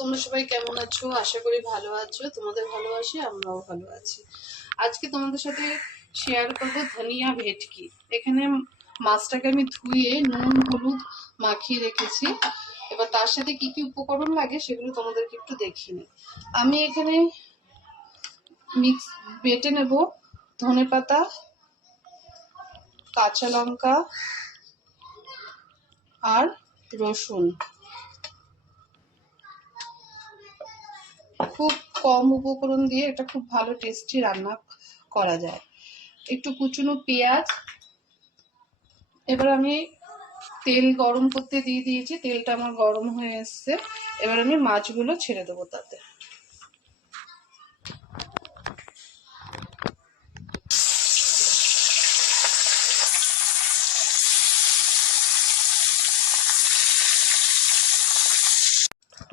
তোমরা সবাই কেমন আছো? আশা করি ভালো আছো। তোমাদের ভালোবাসি, আমরাও ভালো আছি। আজকে তোমাদের সাথে শেয়ার করবো ধনিয়া ভেটকি। এখানে মাছটাকে আমি ধুয়ে নুন হলুদ মাখিয়ে রেখেছি। এবার তার সাথে কি কি উপকরণ লাগে সেগুলো তোমাদেরকে একটু দেখিয়ে নিই। আমি এখানে বেটে নেব ধনেপাতা, কাঁচা লঙ্কা আর রসুন। খুব কম উপকরণ দিয়ে এটা খুব ভালো টেস্টি রান্না করা যায়। একটু কুচনো পেঁয়াজ। এবার আমি তেল গরম করতে দিয়ে দিয়েছি, তেলটা আমার গরম হয়ে এসছে। এবার আমি মাছগুলো ছেড়ে দেবো তাতে।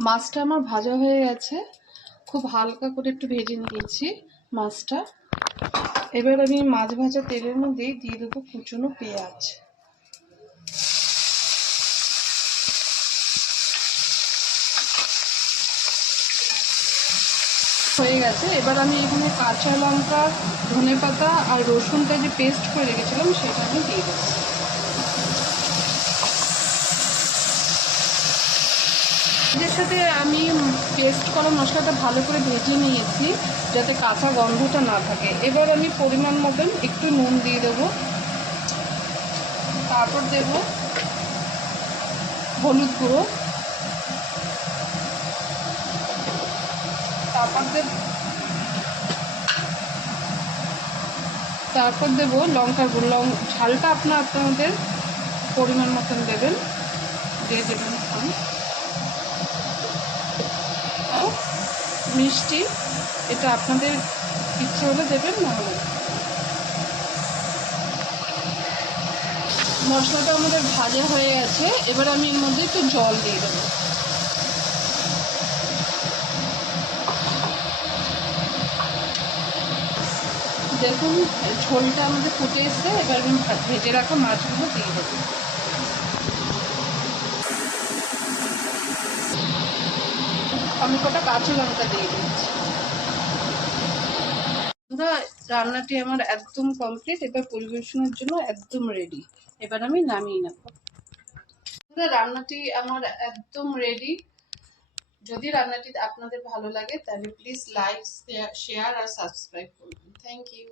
মাছটা আমার ভাজা হয়ে গেছে, খুব হালকা করে একটু ভেজে নিয়েছি মাছটা। এবার আমি মাছ ভাজা তেলের মধ্যে দিয়ে দেবো কুচনো পেঁয়াজ। হয়ে গেছে। এবার আমি এখানে কাঁচা লঙ্কা, ধনেপাতা আর রসুনটা যে পেস্ট করে রেখেছিলাম সেটা আমি দিয়ে দেবো। এর সাথে আমি পেস্ট করা মশলাটা ভালো করে ভেজে নিয়েছি যাতে কাঁচা গন্ধটা না থাকে। এবার আমি পরিমাণ মতন একটু নুন দিয়ে দেবো, তারপর দেব হলুদ গুঁড়ো, তারপর দেব লঙ্কার গুঁড়ো। ঝালটা আপনাদের পরিমাণ মতন দেবেন, দিয়ে দেবেন। মিষ্টি এটা আপনাদের ইচ্ছে হলে দেবেন, না হলে। মশলাটা আমাদের ভাজা হয়ে গেছে। এবার আমি এর মধ্যে একটু জল দিয়ে দেবো। দেখুন ঝোলটা আমাদের ফুটে এসছে। এবার আমি ভেজে রাখা মাছগুলো দিয়ে দেবো। আমি কটা কাঁচা লঙ্কা দিয়ে দিচ্ছি। রান্নাটি আমার একদম কমপ্লিট। এবার পরিবেশনের জন্য একদম রেডি। এবার আমি নামিয়ে নেব। রান্নাটি আমার একদম রেডি। যদি রান্নাটি আপনাদের ভালো লাগে তাহলে প্লিজ লাইক, শেয়ার আর সাবস্ক্রাইব করবেন। Thank you.